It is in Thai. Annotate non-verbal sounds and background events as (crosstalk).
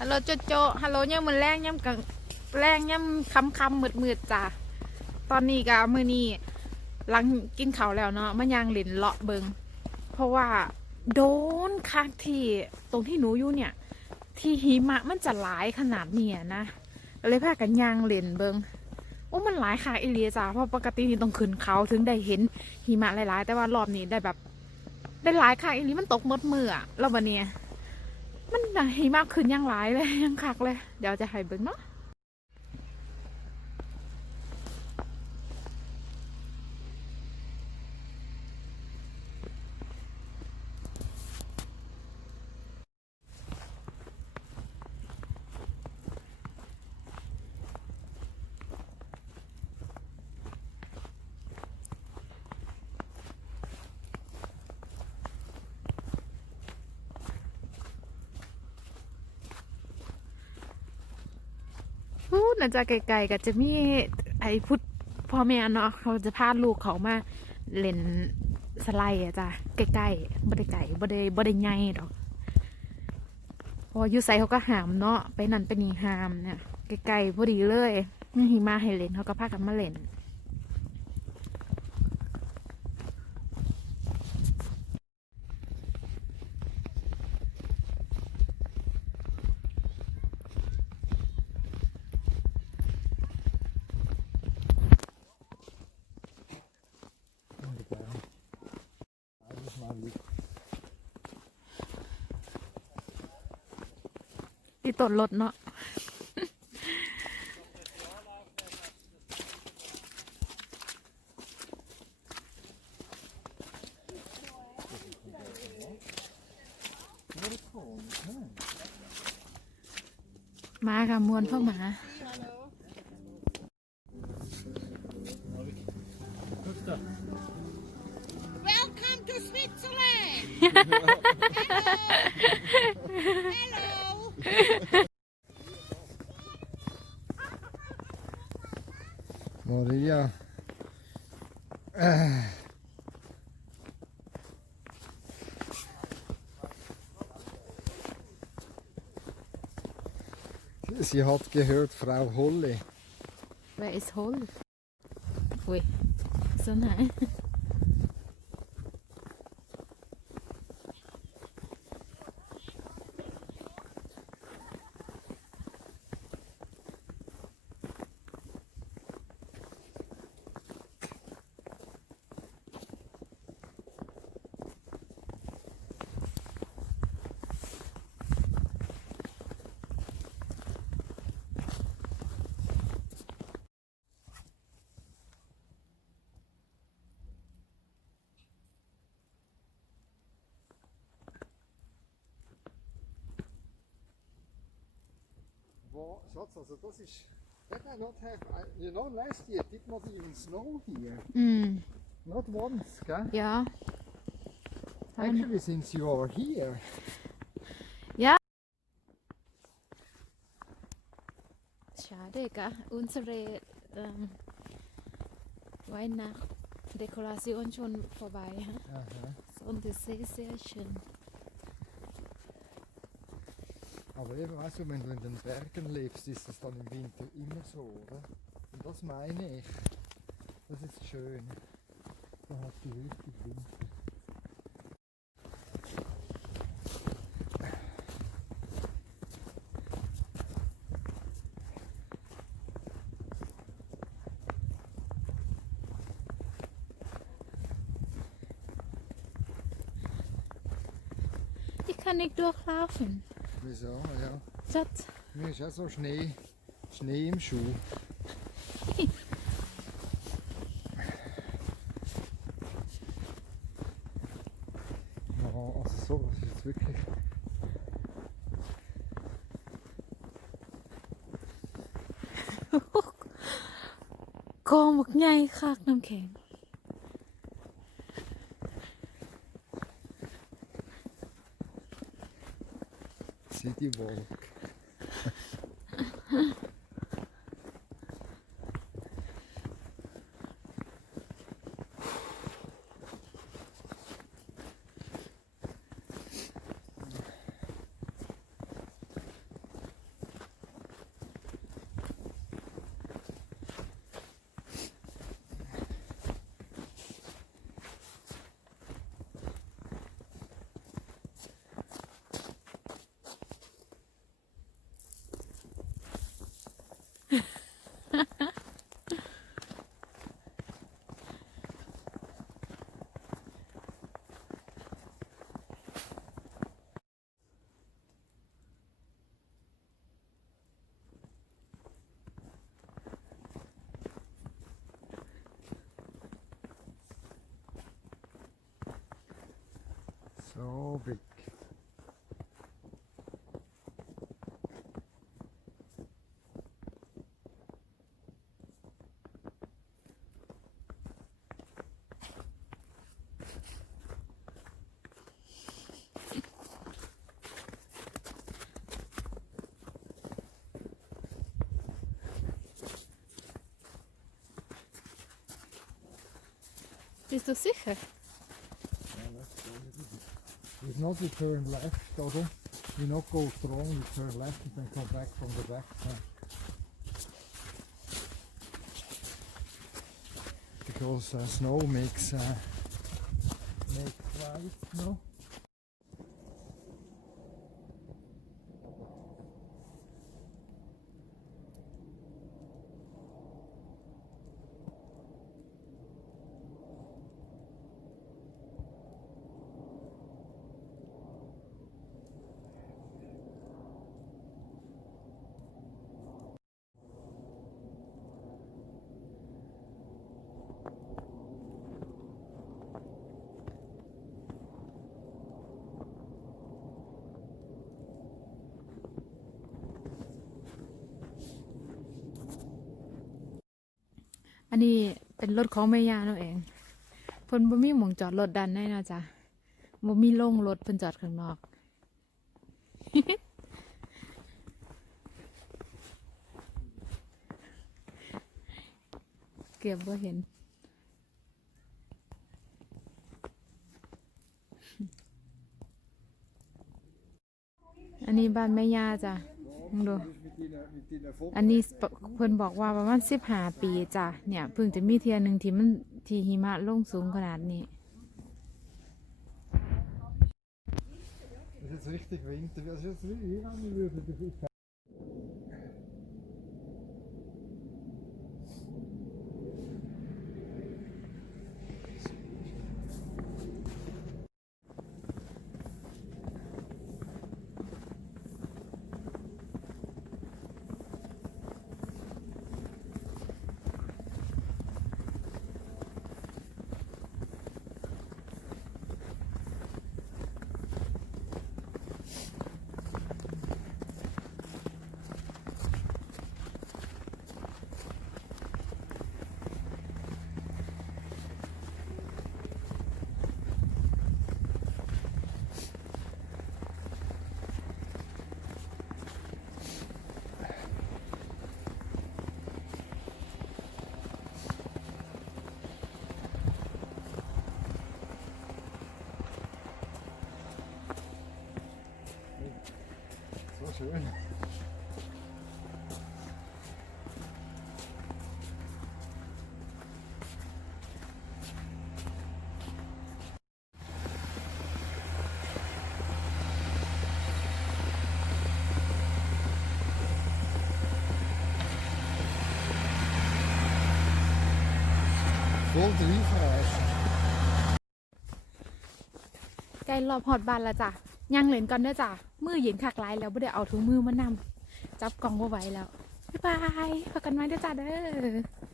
ฮัลโหลโจโจฮัลโหลย่ำมือแรงย่ำกังแรงย่ำคำคำมืดมืดจ้ะตอนนี้ก็มือนี้หลังกินเขาแล้วเนาะมันยังหลินเลาะเบิงเพราะว่าโดนคักที่ตรงที่หนูอยู่เนี่ย ที่หิมะมันจะหลายขนาดเนี่ยนะเลยพากันยางเล่นเบิงโอ้มันหลายค่ะอีเลียจ้าเพราะปกตินี่ต้องขึ้นเขาถึงได้เห็นหิมะหลายๆ แต่ว่ารอบนี้ได้แบบ ได้หลายค่ะอีเลียมันตกมดมืออะแล้ววันนี้ มันน่ะหิมะขึ้นยังหลายเลยยังคักเลย เดี๋ยวจะให้เบิงเนาะ พูดนะจ๊ะไกลๆก็จะมีไอ้พุทธพ่อแม่เนาะเขาจะพาลูกเขามาเล่นสไลด์อะจ้ะใกล้ๆบ่ได้ไกลบ่ได้บ่ได้ใหญ่ดอกพออยู่ไสเขาก็หามเนาะไปนั่นไปนี่หามเนี่ยใกล้ๆพอดีเลยนี่หิมาให้เล่นเขาก็พากันมาเล่น ที่ต้นรถเนาะมาค่ะมวนพวกหมา Welcome to Switzerland. Hello. Maria. Sie hat gehört, Frau Holle. Wer ist Holl? Ui, so nein. Schatz, also das ist. That I not have, you know, last year did not even snow here. อืม Not once, gell? ja Actually, since you are here. Schade, gell? Unsere ähm, Weihnachtsdekoration schon vorbei. Aha. Und das ist sehr, sehr schön. Aber eben, weißt du, wenn du in den Bergen lebst, ist es dann im Winter immer so, oder? Und das meine ich. Das ist schön. Da hast du richtig Winter. Ich kann nicht durchlaufen. Wieso? Ja. Schatz, Mir ist auch so Schnee, Schnee im Schuh. (laughs) Also so, das ist jetzt wirklich. Một nhai khác năm kèm. City Богу. So big. Bist du sicher? Not, you turn left, oder? You not go strong, you turn left and then come back from the back. Because uh, snow makes uh, make white, no? อันนี้เป็นรถของแม่ย่าเนาเองเพิ่นบ่มีหมองจอดรถดันได้นะจ๊ะบ่มีโล่งรถเพิ่นจอดข้างนอกเกือบบ่เห็นอันนี้บ้านแม่ย่าจ้ะ ลองดู อันนี้ปะเพิ่นบอกว่าประมาณสิบห้าปีจ้ะ เนี่ยเพิ่งจะมีเทียหนึ่งที่มันที่หิมะลงสูงขนาดนี้ Das ist jetzt richtig Winter. Also jetzt wie schön. Voll Driefreisen. ใกล้รอบฮอดบานแล้วจ้ะย่างเหรนก่อนเด้อจ้ะ มือเย็นคักหลายแล้วไม่ได้เอาถุงมือมานำจับกล่องบ่ไหวแล้วบ๊ายบายพบกันไว้เด้อจ้าเด้อ